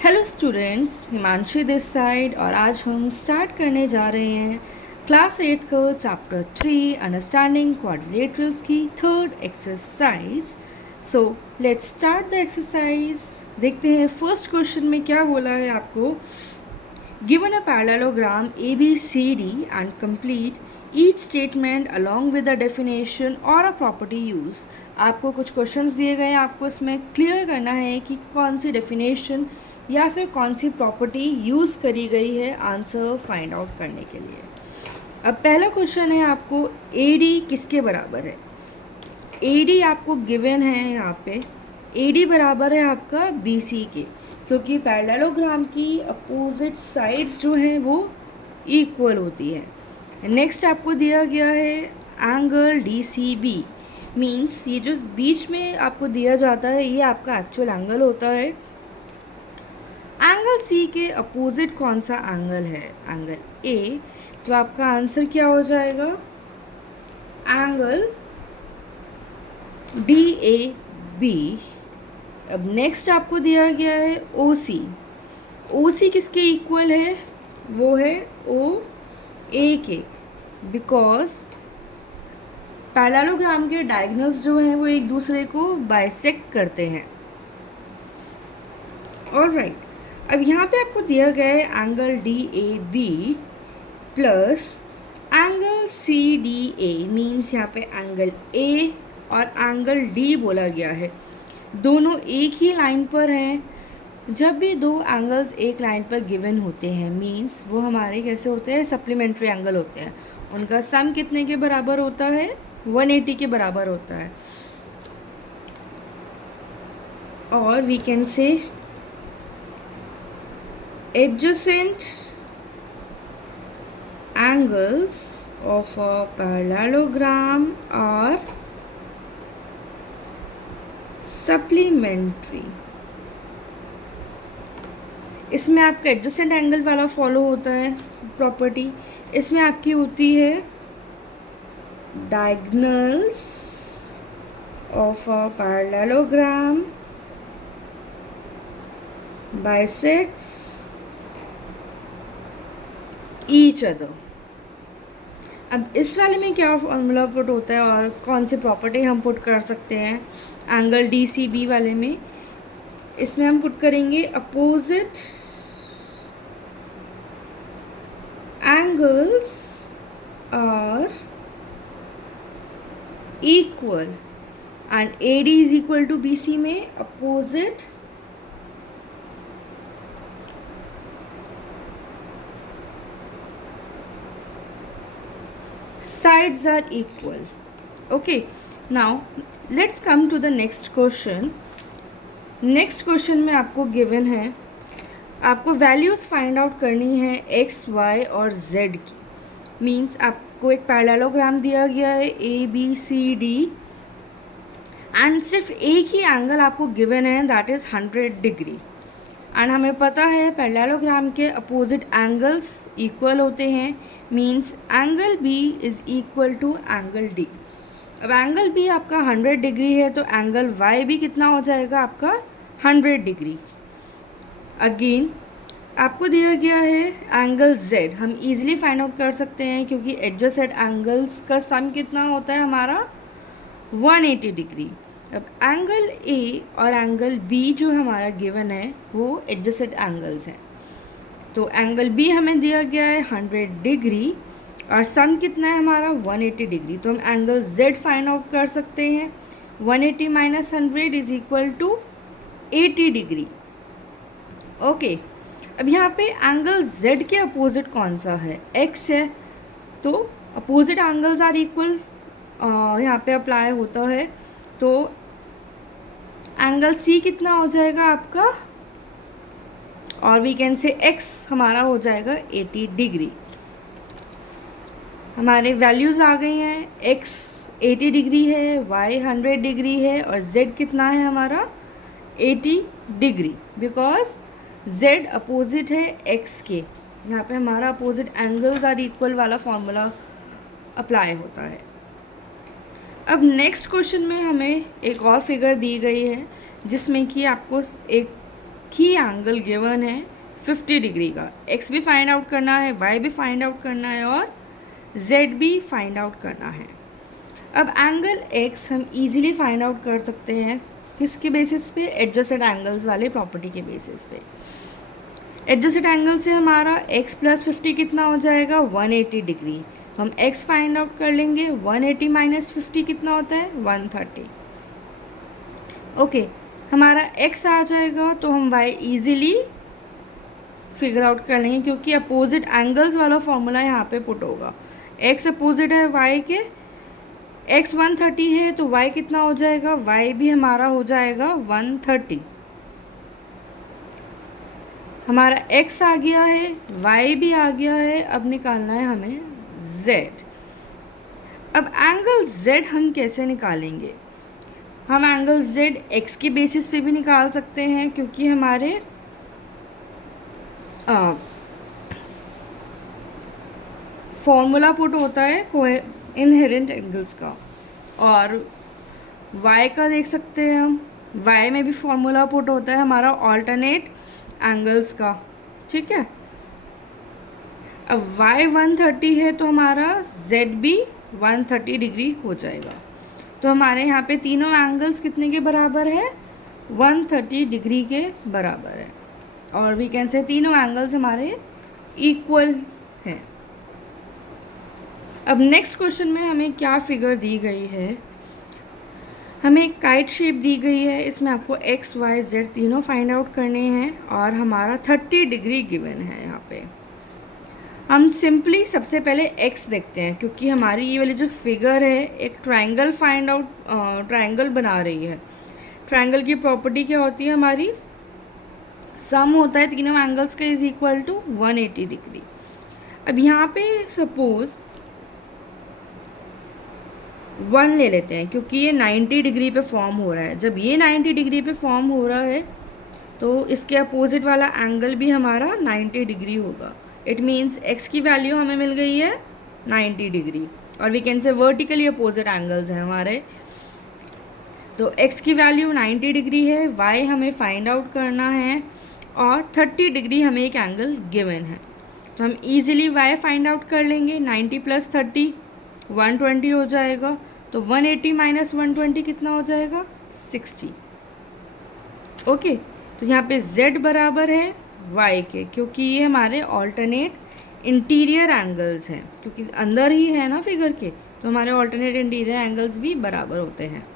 Hello students, Himanshi this side और आज हम स्टार्ट करने जा रहे हैं क्लास 8 का चैप्टर 3 अंडरस्टैंडिंग क्वाड्रिलेटरल्स की third exercise. So let's start the exercise. देखते हैं फर्स्ट क्वेश्चन में क्या बोला है आपको। Given a parallelogram ABCD and complete each statement along with the definition or a property use। आपको कुछ क्वेश्चंस दिए गए हैं, आपको इसमें क्लियर करना है कि कौन सी डेफिनेशन या फिर कौन सी प्रॉपर्टी यूज़ करी गई है आंसर फाइंड आउट करने के लिए। अब पहला क्वेश्चन है आपको AD किसके बराबर है। AD आपको गिवन है यहाँ पे, AD बराबर है आपका BC के, क्योंकि पैरेललोग्राम की अपोजिट साइड्स जो हैं वो इक्वल होती है। नेक्स्ट आपको दिया गया है एंगल DCB, मीन्स ये जो बीच में आपको दिया जाता है ये आपका एक्चुअल एंगल होता है। एंगल C के अपोजिट कौन सा एंगल है, एंगल A, तो आपका आंसर क्या हो जाएगा, एंगल DAB। अब नेक्स्ट आपको दिया गया है OC। OC किसके इक्वल है, वो है OA के, बिकॉज पैरेललोग्राम के डायगोनल्स जो हैं वो एक दूसरे को बाइसेक्ट करते हैं। ऑलराइट, अब यहाँ पे आपको दिया गया है angle DAB plus angle CDA, means यहाँ पे एंगल A और एंगल D बोला गया है, दोनों एक ही लाइन पर हैं। जब भी दो एंगल्स एक लाइन पर गिवन होते हैं मीन्स वो हमारे कैसे होते हैं, सप्लीमेंट्री एंगल होते हैं। उनका सम कितने के बराबर होता है, 180 के बराबर होता है। और we can say adjacent angles of a parallelogram are supplementary। इसमें आपका एडजेसेंट एंगल वाला फॉलो होता है प्रॉपर्टी, इसमें आपकी होती है diagonals of a parallelogram bisects each other. अब इस वाले में क्या फॉर्मूला पुट होता है और कौन सी प्रॉपर्टी हम पुट कर सकते हैं एंगल DCB वाले में, इसमें हम पुट करेंगे opposite angles are equal and AD is equal to BC में opposite sides are equal। okay, now let's come to the next question। next question में आपको given है, आपको values find out करनी है x, y और z की। Means आपको एक पैरेललोग्राम दिया गया है ABCD एंड सिर्फ एक ही एंगल आपको गिवन है, दैट इज़ 100 डिग्री। एंड हमें पता है पैरेललोग्राम के अपोजिट एंगल्स इक्वल होते हैं, means angle B is equal to angle D। अब एंगल B आपका 100 डिग्री है तो एंगल Y भी कितना हो जाएगा आपका 100 डिग्री। अगेन आपको दिया गया है एंगल Z, हम इजीली फाइंड आउट कर सकते हैं क्योंकि एडजेसेंट एंगल्स का सम कितना होता है हमारा 180 डिग्री। अब एंगल A और एंगल B जो हमारा गिवन है वो एडजेसेंट एंगल्स हैं, तो एंगल B हमें दिया गया है 100 डिग्री और सम कितना है हमारा 180 डिग्री, तो हम एंगल Z फाइंड आउट कर सकते हैं। 180 minus 100 is equal to 80 degree. Okay, अब यहाँ पे एंगल Z के अपोजिट कौन सा है, X है, तो अपोजिट एंगल्स आर इक्वल यहाँ पे अप्लाई होता है, तो एंगल C कितना हो जाएगा आपका, और वी कैन से X हमारा हो जाएगा 80 डिग्री। हमारे वैल्यूज़ आ गई हैं, X 80 डिग्री है, Y 100 डिग्री है और Z कितना है हमारा 80 डिग्री, बिकॉज Z अपोजिट है X के। यहाँ पे हमारा अपोजिट एंगल्स आर इक्वल वाला फॉर्मूला अप्लाई होता है। अब नेक्स्ट क्वेश्चन में हमें एक और फिगर दी गई है जिसमें कि आपको एक ही एंगल गिवन है 50 डिग्री का। एक्स भी फाइंड आउट करना है, वाई भी फाइंड आउट करना है और जेड भी फाइंड आउट करना है। अब एंगल एक्स हम इजीली फाइंड आउट कर सकते हैं किसके बेसिस पे? एडजस्टेड एंगल्स वाले प्रॉपर्टी के बेसिस पे। एडजस्टेड एंगल से हमारा x प्लस 50 कितना हो जाएगा? 180 डिग्री। हम x फाइंड आउट कर लेंगे, 180 माइनस 50 कितना होता है? 130। ओके, हमारा x आ जाएगा तो हम y इजीली फिगर आउट कर लेंगे क्योंकि अपोजिट एंगल्स वाला फॉर्मूला यहाँ पे पुट होगा। x अपोजिट है y के, x 130 है तो y कितना हो जाएगा? y भी हमारा हो जाएगा 130। हमारा x आ गया है, y भी आ गया है, अब निकालना है हमें z। अब एंगल z हम कैसे निकालेंगे? हम एंगल z x के बेसिस पे भी निकाल सकते हैं क्योंकि हमारे फॉर्मूला पुट होता है इनहेरेंट एंगल्स का, और y का देख सकते हैं हम, y में भी फॉर्मूला पुट होता है हमारा ऑल्टरनेट एंगल्स का। ठीक है, अब y 130 है तो हमारा z भी 130 डिग्री हो जाएगा। तो हमारे यहाँ पे तीनों एंगल्स कितने के बराबर है? 130 डिग्री के बराबर है, और वी कैन से तीनों एंगल्स हमारे इक्वल हैं। अब नेक्स्ट क्वेश्चन में हमें क्या फिगर दी गई है? हमें एक काइट शेप दी गई है, इसमें आपको x, y, z तीनों फाइंड आउट करने हैं और हमारा 30 डिग्री गिवन है। यहाँ पे हम सिंपली सबसे पहले x देखते हैं क्योंकि हमारी ये वाली जो फिगर है एक ट्रायंगल फाइंड आउट ट्रायंगल बना रही है। ट्रायंगल की प्रॉपर्टी क्या होती है हमारी? सम होता है तीनों एंगल्स का इज इक्वल टू 180 डिग्री। अब यहाँ पे सपोज 1 ले लेते हैं क्योंकि ये 90 डिग्री पे फॉर्म हो रहा है। जब ये 90 डिग्री पे फॉर्म हो रहा है तो इसके अपोजिट वाला एंगल भी हमारा 90 डिग्री होगा। इट मीन्स x की वैल्यू हमें मिल गई है 90 डिग्री, और we can say vertically opposite angles हैं हमारे। तो x की वैल्यू 90 डिग्री है, y हमें फाइंड आउट करना है और 30 डिग्री हमें एक एंगल गिवन है। तो हम इजीली y फाइंड आउट कर लेंगे। 90 प्लस 30 120 हो जाएगा, तो 180 माइनस 120 कितना हो जाएगा? 60। ओके, तो यहाँ पे z बराबर है y के, क्योंकि ये हमारे ऑल्टरनेट इंटीरियर एंगल्स हैं, क्योंकि अंदर ही है ना फिगर के, तो हमारे ऑल्टरनेट इंटीरियर एंगल्स भी बराबर होते हैं।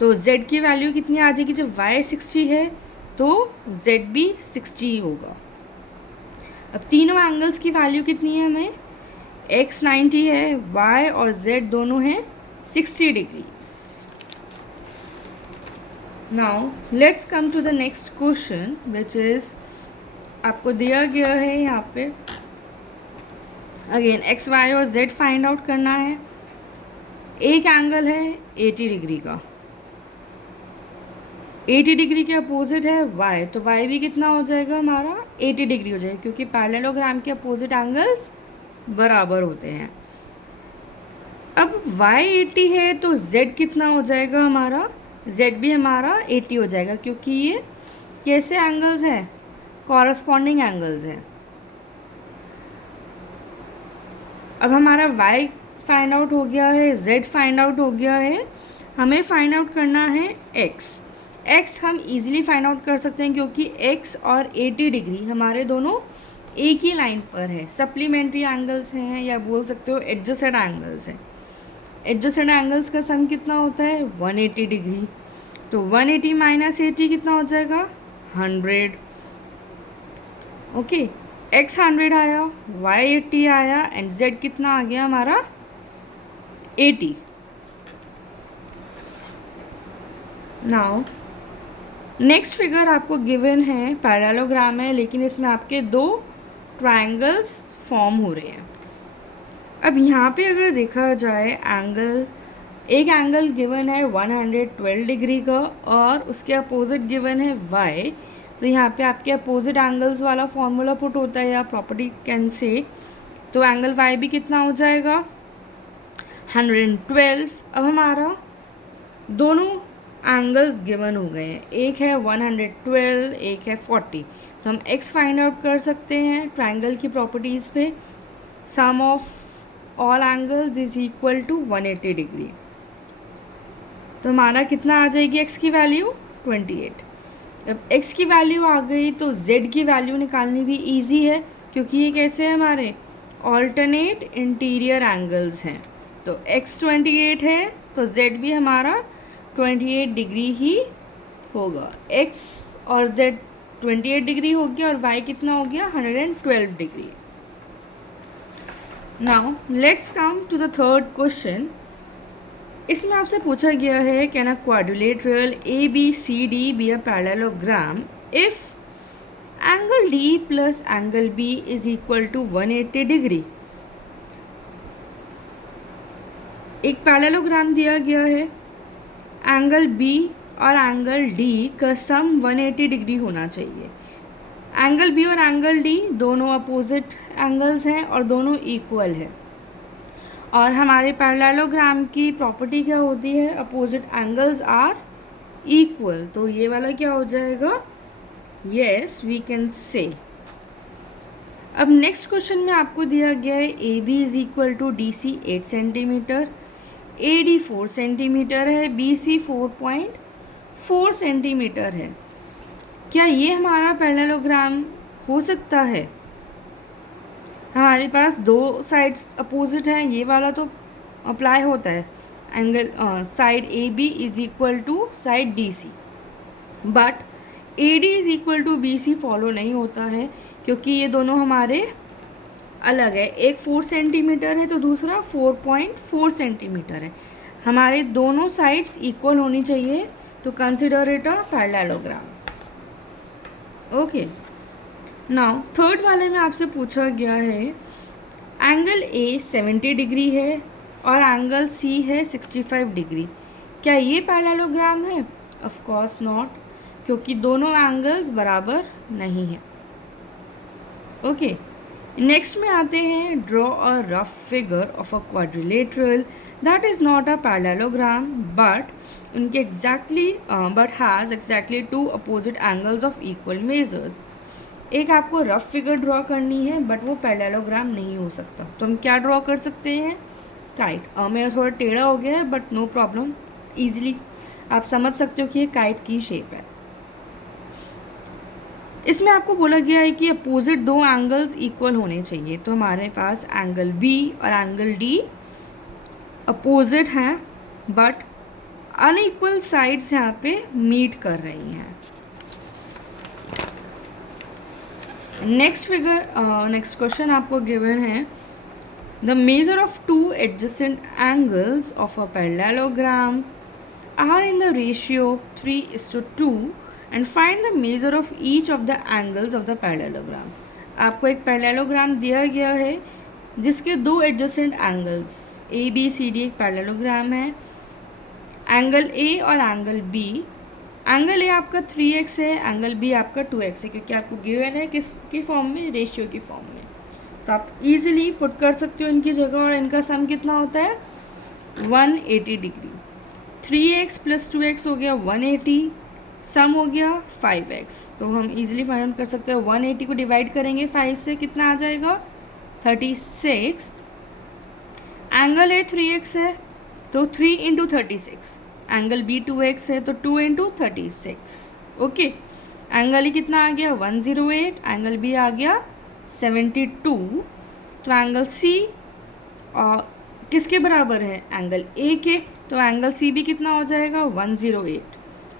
तो z की वैल्यू कितनी आ जाएगी? जब y 60 है तो z भी 60 होगा। अब तीनों एंगल्स की वैल्यू कितनी है हमें? x 90 है, y और z दोनों हैं 60 degrees. Now let's come to the next question which is आपको दिया गया है यहाँ पे अगेन x, y और z फाइंड आउट करना है। एक एंगल है 80 डिग्री का, 80 डिग्री के अपोजिट है y, तो y भी कितना हो जाएगा हमारा? 80 डिग्री हो जाएगा, क्योंकि पैरेललोग्राम के अपोजिट एंगल्स बराबर होते हैं। अब y 80 है तो z कितना हो जाएगा हमारा? z भी हमारा 80 हो जाएगा, क्योंकि ये कैसे एंगल्स हैं? कॉरस्पॉन्डिंग एंगल्स हैं। अब हमारा y फाइंड आउट हो गया है, z फाइंड आउट हो गया है, हमें फाइंड आउट करना है x हम इजीली फाइंड आउट कर सकते हैं क्योंकि x और 80 डिग्री हमारे दोनों एक ही लाइन पर है, सप्लीमेंट्री एंगल्स हैं या बोल सकते हो एडजस्टेड एंगल्स हैं। एडजस्टेड एंगल्स का सम कितना होता है? 180 डिग्री। तो 180 माइनस 80 कितना हो जाएगा? 100। ओके, x 100 आया, y 80 आया एंड z कितना आ गया हमारा? 80। नाउ नेक्स्ट फिगर आपको गिवन है, पैरेललोग्राम है, लेकिन इसमें आपके दो ट्रायंगल्स फॉर्म हो रहे हैं। अब यहाँ पे अगर देखा जाए एक एंगल गिवन है 112 डिग्री का और उसके अपोजिट गिवन है y, तो यहाँ पे आपके अपोजिट एंगल्स वाला फॉर्मूला पुट होता है या प्रॉपर्टी कैन से, तो एंगल y भी कितना हो जाएगा? 112। अब हमारा दोनों एंगल्स गिवन हो गए हैं, एक है 112, एक है 40, तो हम x फाइंड आउट कर सकते हैं ट्राइंगल की प्रॉपर्टीज़ पे। Sum of all angles is equal to 180 degree. तो हमारा कितना आ जाएगी x की वैल्यू 28। अब x की वैल्यू आ गई तो z की वैल्यू निकालनी भी इजी है, क्योंकि ये कैसे है, हमारे ऑल्टरनेट इंटीरियर एंगल्स हैं। तो x 28 है तो z भी हमारा 28 डिग्री ही होगा। x और z 28 डिग्री हो गया और y कितना हो गया 112 degree. Now let's come to the third question. इसमें आपसे पूछा गया है can a quadrilateral ABCD be a parallelogram if angle D plus angle B is equal to 180 degree. एक पैरेललोग्राम दिया गया है, एंगल B और एंगल D का सम 180 डिग्री होना चाहिए। एंगल B और एंगल D दोनों अपोजिट एंगल्स हैं और दोनों इक्वल है। और हमारे पैरेललोग्राम की प्रॉपर्टी क्या होती है, अपोजिट एंगल्स आर इक्वल। तो ये वाला क्या हो जाएगा, येस वी कैन से। अब नेक्स्ट क्वेश्चन में आपको दिया गया है AB is equal to DC 8 centimetre, AD 4 centimetre है, BC 4.4 सेंटीमीटर है। क्या ये हमारा पैरेललोग्राम हो सकता है? हमारे पास दो साइड्स अपोजिट हैं, ये वाला तो अप्लाई होता है, angle side AB is equal to side DC, but AD is equal to BC follow नहीं होता है, क्योंकि ये दोनों हमारे अलग है। एक 4 सेंटीमीटर है तो दूसरा 4.4 सेंटीमीटर है। हमारे दोनों साइड्स इक्वल होनी चाहिए तो consider it a parallelogram. Okay, now third वाले में आपसे पूछा गया है एंगल A 70 डिग्री है और एंगल C है 65 डिग्री। क्या ये पैरेललोग्राम है? ऑफ कोर्स नॉट, क्योंकि दोनों एंगल्स बराबर नहीं है। ओके, नेक्स्ट में आते हैं draw a rough figure of a quadrilateral that is not a parallelogram but उनके exactly but has exactly two opposite angles of equal measures. एक आपको रफ फिगर ड्रॉ करनी है बट वो पैरेललोग्राम नहीं हो सकता, तो हम क्या ड्रॉ कर सकते हैं, काइट। मेरा थोड़ा टेढ़ा हो गया है बट नो प्रॉब्लम, ईजिली आप समझ सकते हो कि ये काइट की शेप है। इसमें आपको बोला गया है कि अपोजिट दो एंगल्स इक्वल होने चाहिए, तो हमारे पास एंगल B और एंगल D अपोजिट हैं बट अनइक्वल साइड्स यहाँ पे मीट कर रही हैं। नेक्स्ट क्वेश्चन आपको गिवन है the measure of two adjacent angles of a parallelogram are in the ratio 3:2 and find the measure of each of the angles of the parallelogram. आपको एक parallelogram दिया गया है जिसके दो एडजेसेंट एंगल्स ABCD एक पैरेललोग्राम है, एंगल A और एंगल B। एंगल A आपका 3x है, एंगल B आपका 2x है, क्योंकि आपको गिवन है किसकी फॉर्म में, रेशियो की फॉर्म में। तो आप इजीली पुट कर सकते हो इनकी जगह, और इनका सम कितना होता है 180 डिग्री। 3x प्लस 2x हो गया 180, सम हो गया 5x। तो हम इजीली फाइंड आउट कर सकते हैं, 180 को डिवाइड करेंगे 5 से, कितना आ जाएगा 36। एंगल A 3x है तो 3 इंटू 36, एंगल B 2x है तो 2 इंटू 36। ओके, एंगल E कितना आ गया 108, एंगल B आ गया 72। तो एंगल C और किसके बराबर है, एंगल A के, तो एंगल C भी कितना हो जाएगा 108।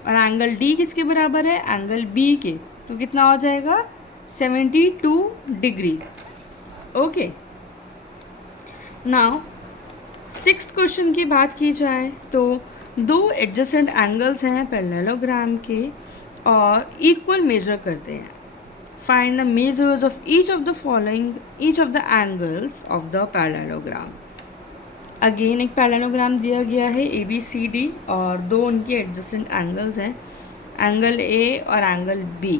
और एंगल D किसके बराबर है, एंगल B के, तो कितना हो जाएगा 72 degree. Okay, now sixth question की बात की जाए तो दो एडजेसेंट एंगल्स हैं पैरेललोग्राम के और इक्वल मेजर करते हैं। Find the measures of each of the angles of the parallelogram. Again एक पैरेललोग्राम दिया गया है ABCD और दो उनके एडजेसेंट एंगल्स हैं, एंगल A और एंगल B।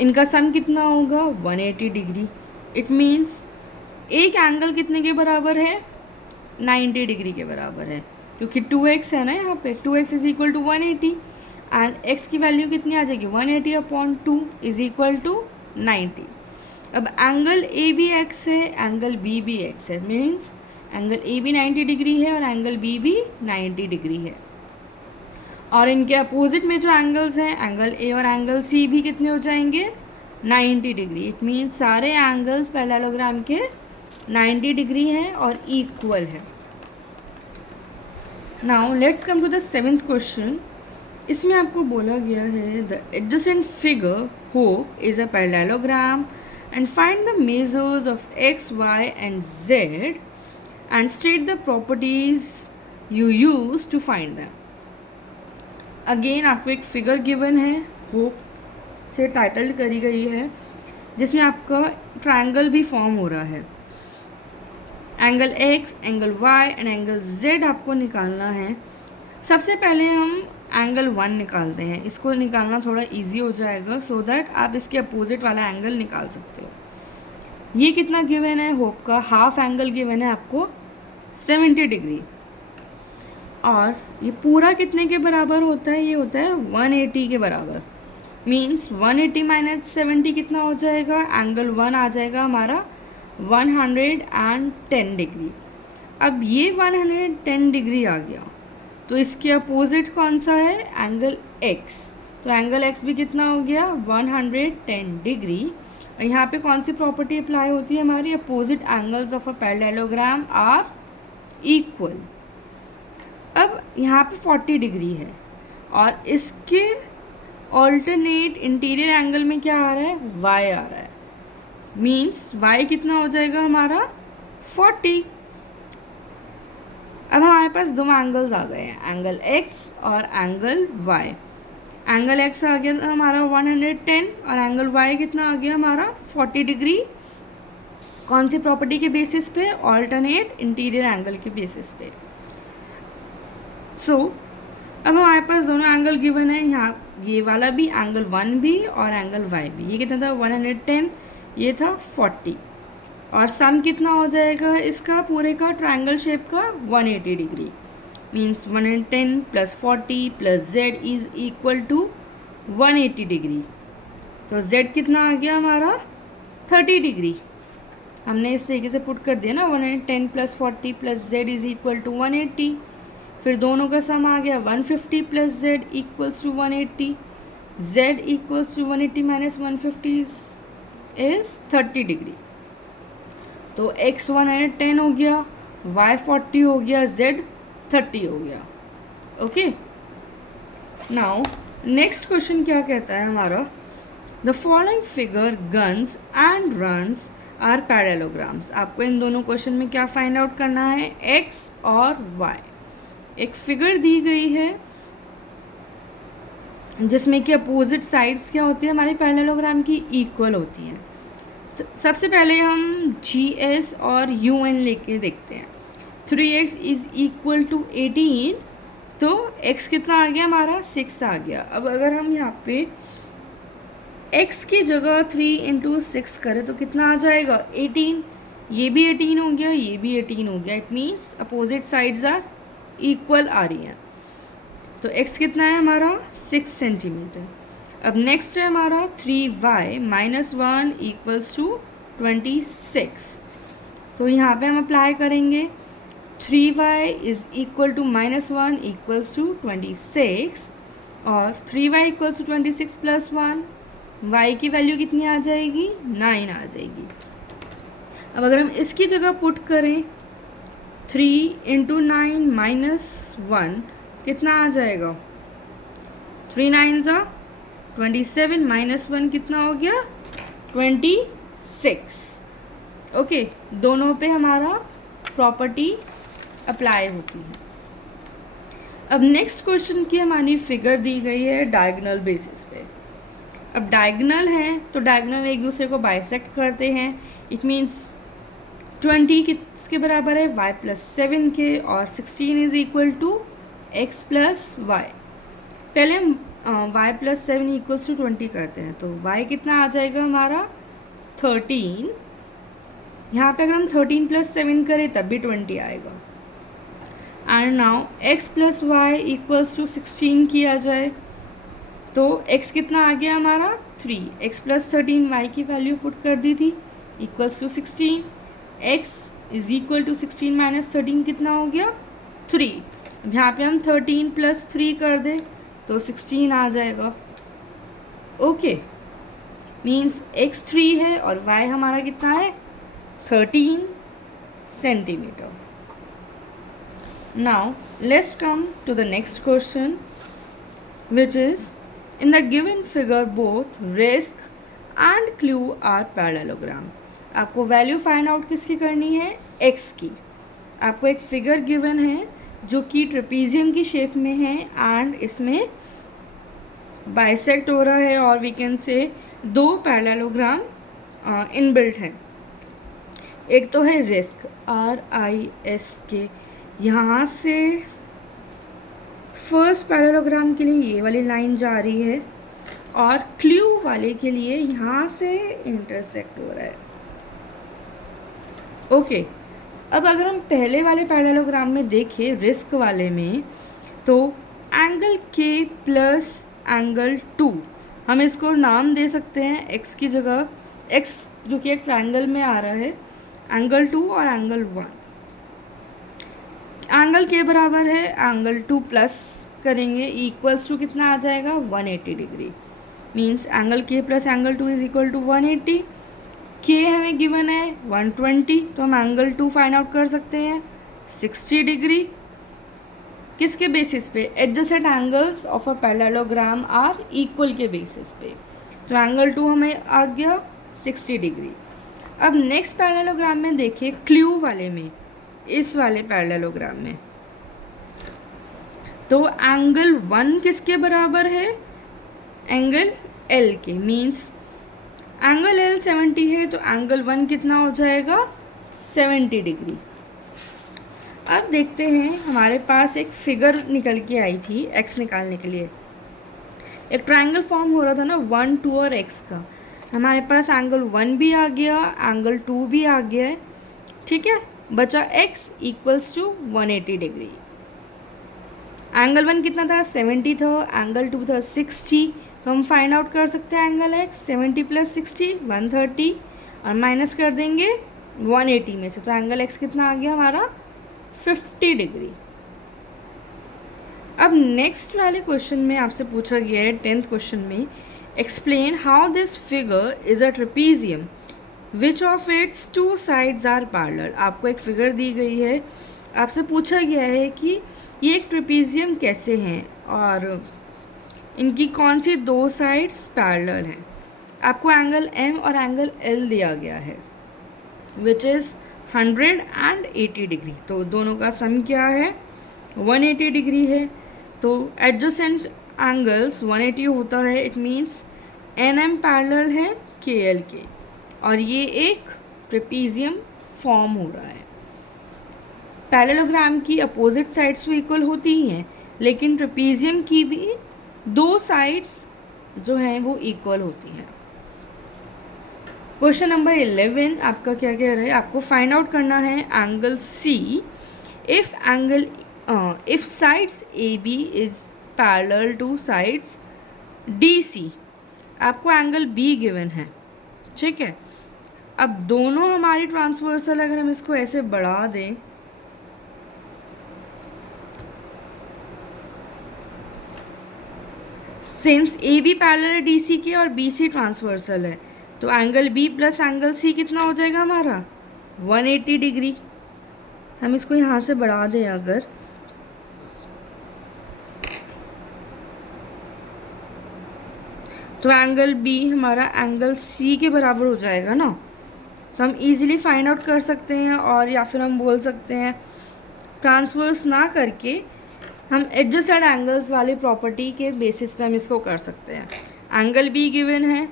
इनका सम कितना होगा 180 डिग्री। इट मीन्स एक एंगल कितने के बराबर है, 90 डिग्री के बराबर है। क्योंकि 2x है ना यहाँ पे, 2x is equal to 180 and x की वैल्यू कितनी आ जाएगी 180/2 इज इक्वल टू 90। अब एंगल ए बी एक्स है, एंगल बी भी एक्स है, मीन्स एंगल ए भी 90 डिग्री है और एंगल बी भी 90 डिग्री है। और इनके अपोजिट में जो एंगल्स हैं, एंगल ए और एंगल सी भी कितने हो जाएंगे 90 डिग्री। इट मीन्स सारे एंगल्स पैरेललोग्राम के 90 डिग्री हैं और इक्वल है। Now let's come to the 7th question. इसमें आपको बोला गया है द एडजेसेंट फिगर हो is a parallelogram and find the measures of x y and z and state the properties you use to find them. Again आपको एक figure given है, HOPE से टाइटल करी गई है, जिसमें आपका ट्रायंगल भी फॉर्म हो रहा है। Angle x, angle y and angle z आपको निकालना है। सबसे पहले हम एंगल 1 निकालते हैं, इसको निकालना थोड़ा इजी हो जाएगा सो दैट आप इसके अपोजिट वाला एंगल निकाल सकते हो। ये कितना गिवन है, होप का हाफ एंगल गिवन है आपको 70 डिग्री, और ये पूरा कितने के बराबर होता है, ये होता है 180 के बराबर। मीन्स 180 माइनस 70 कितना हो जाएगा, एंगल 1 आ जाएगा हमारा 110 डिग्री। अब ये 110 डिग्री आ गया तो इसके अपोजिट कौन सा है, एंगल x। तो एंगल x भी कितना हो गया 110 डिग्री। और यहाँ पे कौन सी प्रॉपर्टी अप्लाई होती है हमारी, opposite angles of a parallelogram are equal. अब यहाँ पे 40 डिग्री है और इसके ऑल्टरनेट इंटीरियर एंगल में क्या आ रहा है, y आ रहा है। मीन्स y कितना हो जाएगा हमारा 40। अब हमारे पास दो एंगल्स आ गए हैं, एंगल x और एंगल y। एंगल x आ गया हमारा 110 और एंगल y कितना आ गया हमारा 40 डिग्री। कौन सी प्रॉपर्टी के बेसिस पे, ऑल्टरनेट इंटीरियर एंगल के बेसिस पे। सो अब हमारे पास दोनों एंगल गिवन है, यहाँ ये वाला भी एंगल 1 भी और एंगल y भी। ये कितना था 110, ये था 40, और सम कितना हो जाएगा इसका पूरे का ट्रायंगल शेप का 180 degree. Means 110 plus 40 plus z is equal to 180 degree. तो z कितना आ गया हमारा 30 डिग्री। हमने इस तरीके से पुट कर दिया ना, 110 plus 40 plus z is equal to 180। फिर दोनों का सम आ गया 150 plus z equals to 180। z equals to 180 minus 150 is 30 degree. तो x 110 हो गया, y 40 हो गया, z 30 हो गया। ओके, नाउ नेक्स्ट क्वेश्चन क्या कहता है हमारा, the following figure guns and runs are parallelograms. आपको इन दोनों क्वेश्चन में क्या फाइंड आउट करना है, x और y। एक फिगर दी गई है जिसमें कि अपोजिट साइड्स क्या होती है हमारे पैरेललोग्राम की, इक्वल होती हैं। सबसे पहले हम GS और UN लेके देखते हैं। 3x इज इक्वल टू 18, तो x कितना आ गया हमारा 6 आ गया। अब अगर हम यहाँ पे x की जगह 3 इंटू 6 करें तो कितना आ जाएगा 18। ये भी 18 हो गया, ये भी 18 हो गया। It means opposite sides are equal आ रही हैं। तो x कितना है हमारा 6 सेंटीमीटर। अब नेक्स्ट है हमारा 3y माइनस 1 इक्वल्स टू 26। तो यहाँ पे हम अप्लाई करेंगे 3y is equal to minus 1 equals to 26, और 3y equals to 26 plus 1, y की वैल्यू कितनी आ जाएगी 9 आ जाएगी। अब अगर हम इसकी जगह पुट करें 3 इंटू 9 माइनस 1 कितना आ जाएगा, 3 9 ज़ा 27 माइनस 1 कितना हो गया 26। ओके, दोनों पे हमारा प्रॉपर्टी अप्लाई होती है। अब नेक्स्ट क्वेश्चन की हमारी फिगर दी गई है डायगोनल बेसिस पे। अब डायगोनल है तो डायगोनल एक दूसरे को बाइसेक्ट करते हैं। इट मीन्स 20 किसके बराबर है y प्लस 7 के, और 16 is equal to x plus y. पहले हम y प्लस 7 इक्वल्स टू 20 करते हैं, तो y कितना आ जाएगा हमारा 13। यहाँ पे अगर हम 13 प्लस 7 करें तब भी 20 आएगा। And now x plus y equals to 16 किया जाए तो x कितना आ गया हमारा 3, x प्लस 13 y की वैल्यू पुट कर दी थी equals to 16, x is equal to 16 minus 13 कितना हो गया 3। अब यहाँ पे हम 13 प्लस 3 कर दें तो 16 आ जाएगा। ओके, मीन्स x 3 है और y हमारा कितना है 13 centimetre. Now let's come to the next question which is in the given figure both risk and clue are parallelogram। आपको वैल्यू फाइंड आउट किसकी करनी है x की। आपको एक फिगर गिवन है जो कि ट्रेपीजियम की शेप में है एंड इसमें बाइसेक्ट हो रहा है और वी कैन से दो पैरेललोग्राम इनबिल्ट है। एक तो है रिस्क RISK, यहाँ से फर्स्ट पैरेललोग्राम के लिए ये वाली लाइन जा रही है और क्ल्यू वाले के लिए यहाँ से इंटरसेक्ट हो रहा है। ओके, अब अगर हम पहले वाले पैरेललोग्राम में देखें रिस्क वाले में तो एंगल K प्लस एंगल 2, हम इसको नाम दे सकते हैं x की जगह, x जो कि एक ट्रायंगल में आ रहा है एंगल 2 और एंगल 1। एंगल के बराबर है एंगल 2 प्लस करेंगे इक्वल्स टू कितना आ जाएगा 180 डिग्री। मीन्स एंगल के plus angle 2 is equal to 180। के हमें गिवन है 120 तो हम एंगल 2 फाइंड आउट कर सकते हैं 60 डिग्री। किसके बेसिस पे adjacent angles of a parallelogram are equal के बेसिस पे, तो एंगल 2 हमें आ गया 60 डिग्री। अब नेक्स्ट पैरेललोग्राम में देखिए क्ल्यू वाले में, इस वाले पैरेललोग्राम में तो एंगल 1 किसके बराबर है एंगल L के। मीन्स एंगल L 70 है तो एंगल 1 कितना हो जाएगा 70 डिग्री। अब देखते हैं हमारे पास एक फिगर निकल के आई थी x निकालने के लिए, एक ट्रायंगल फॉर्म हो रहा था ना 1, 2 और x का। हमारे पास एंगल 1 भी आ गया, एंगल 2 भी आ गया है, ठीक है। बचा x equals to 180 degree. Angle 1 कितना था 70 था, एंगल 2 था 60, तो हम फाइंड आउट कर सकते हैं एंगल x 70 प्लस 60 130 और माइनस कर देंगे 180 में से, तो एंगल x कितना आ गया हमारा 50 डिग्री। अब नेक्स्ट वाले क्वेश्चन में आपसे पूछा गया है 10th क्वेश्चन में, explain how this figure is a trapezium which of its 2 sides are parallel. आपको एक फिगर दी गई है, आपसे पूछा गया है कि ये एक ट्रेपीजियम कैसे हैं और इनकी कौन सी 2 साइड्स पैरेलल हैं। आपको एंगल M और एंगल L दिया गया है विच इज़ 100 एंड 80 डिग्री, तो दोनों का सम क्या है 180 डिग्री है। तो एडजेसेंट एंगल्स 180 होता है, इट मीन्स NM पैरेलल है KL के और ये एक ट्रेपीजियम फॉर्म हो रहा है। पैरेललोग्राम की अपोजिट साइड्स तो इक्वल होती ही हैं, लेकिन ट्रेपीजियम की भी 2 साइड्स जो हैं वो इक्वल होती हैं। क्वेश्चन नंबर 11 आपका क्या कह रहा है, आपको फाइंड आउट करना है angle C if sides AB is parallel two sides DC। आपको एंगल B गिवन है, ठीक है। अब दोनों हमारी ट्रांसवर्सल, अगर हम इसको ऐसे बढ़ा दें सिंस AB पैरेलल है DC के और BC ट्रांसवर्सल है, तो angle B plus angle C कितना हो जाएगा हमारा 180 डिग्री। हम इसको यहाँ से बढ़ा दें अगर, तो एंगल B हमारा एंगल C के बराबर हो जाएगा ना, तो हम इजीली फाइंड आउट कर सकते हैं। और या फिर हम बोल सकते हैं ट्रांसवर्स ना करके हम एडजेसेंट एंगल्स वाली प्रॉपर्टी के बेसिस पे हम इसको कर सकते हैं। एंगल B गिवन है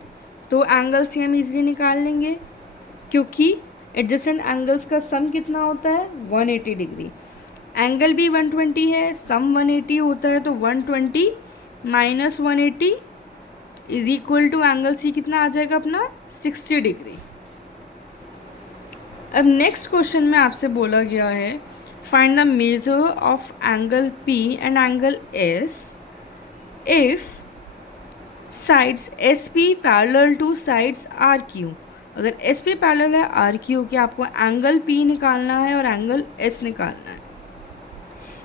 तो एंगल C हम इजीली निकाल लेंगे, क्योंकि एडजेसेंट एंगल्स का सम कितना होता है 180 डिग्री। एंगल B 120 है, सम 180 होता है, तो 120 minus 180 is equal to angle C कितना आ जाएगा अपना 60 डिग्री। अब नेक्स्ट क्वेश्चन में आपसे बोला गया है find the measure of angle P and angle S if sides SP parallel to sides RQ। अगर SP पैरेलल है RQ के, आपको एंगल P निकालना है और एंगल S निकालना है।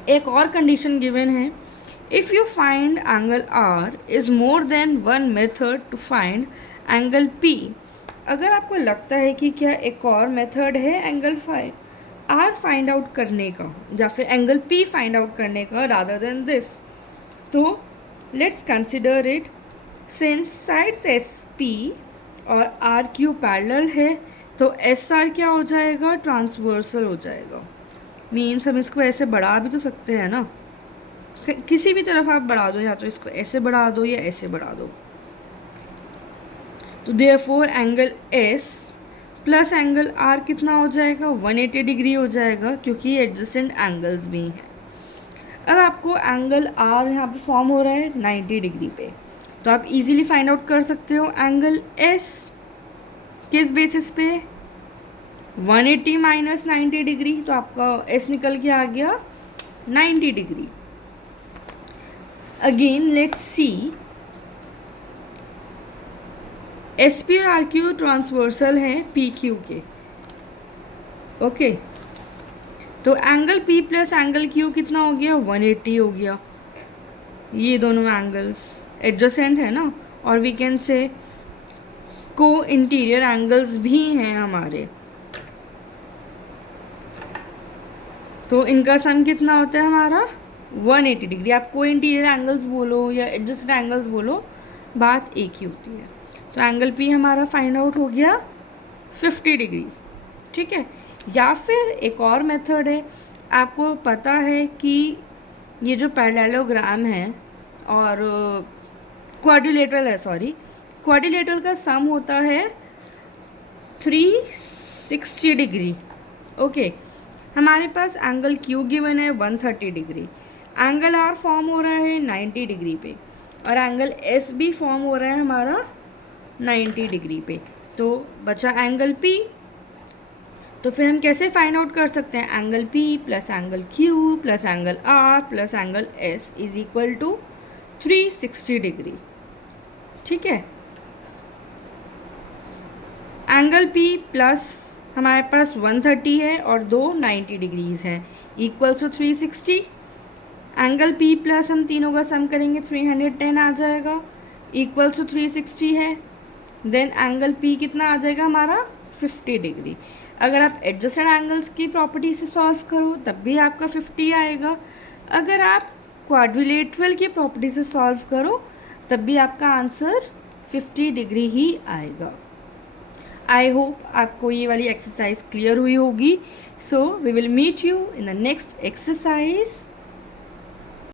एक और कंडीशन गिवन है, if you find angle R is more than one method to find angle P। अगर आपको लगता है कि क्या एक और मेथड है एंगल R फाइंड आउट करने का या फिर एंगल P फाइंड आउट करने का रादर देन दिस, तो let's consider it. Since sides SP और RQ पैरेलल है तो SR क्या हो जाएगा, ट्रांसवर्सल हो जाएगा। मीन्स हम इसको ऐसे बढ़ा भी तो सकते हैं ना, किसी भी तरफ आप बढ़ा दो, या तो इसको ऐसे बढ़ा दो या ऐसे बढ़ा दो। तो therefore angle S plus angle R कितना हो जाएगा, 180 डिग्री हो जाएगा, क्योंकि एडजेसेंट एंगल्स भी हैं। अब आपको एंगल R यहाँ पे फॉर्म हो रहा है 90 डिग्री पे, तो आप इजीली फाइंड आउट कर सकते हो एंगल S किस बेसिस पे, 180 माइनस 90 डिग्री, तो आपका S निकल के आ गया 90 degree. Again let's see, SP और RQ ट्रांसवर्सल हैं PQ के। ओके, तो angle P plus angle Q कितना हो गया, 180 हो गया। ये दोनों एंगल्स एडजेसेंट है ना, और वी कैन से को इंटीरियर एंगल्स भी हैं हमारे, तो इनका सम कितना होता है हमारा 180 डिग्री। आप को इंटीरियर एंगल्स बोलो या एडजस्टेड एंगल्स बोलो, बात एक ही होती है। तो एंगल P हमारा फाइंड आउट हो गया 50 डिग्री, ठीक है। या फिर एक और मेथड है, आपको पता है कि ये जो पैरेललोग्राम है और क्वाड्रिलेटरल है, सॉरी, क्वाड्रिलेटरल का सम होता है 360 डिग्री। ओके, हमारे पास एंगल Q गिवन है 130 डिग्री, एंगल R फॉर्म हो रहा है 90 डिग्री पे, और एंगल S भी फॉर्म हो रहा है हमारा 90 डिग्री पे। तो बचा एंगल P। तो फिर हम कैसे फाइंड आउट कर सकते हैं, angle P plus angle Q plus angle R plus angle S is equal to 360 degree, ठीक है। एंगल P प्लस हमारे पास 130 है और दो 90 डिग्रीज हैं, equals to 360। Angle P plus हम तीनों का सम करेंगे 310 आ जाएगा, इक्वल्स टू 360 है। देन एंगल P कितना आ जाएगा हमारा 50 डिग्री। अगर आप एडजस्टेड एंगल्स की प्रॉपर्टी से सॉल्व करो तब भी आपका 50 आएगा, अगर आप क्वाड्रिलेटरल की प्रॉपर्टी से सॉल्व करो तब भी आपका आंसर 50 डिग्री ही आएगा। आई होप आपको ये वाली एक्सरसाइज क्लियर हुई होगी। So we will meet you in the next exercise.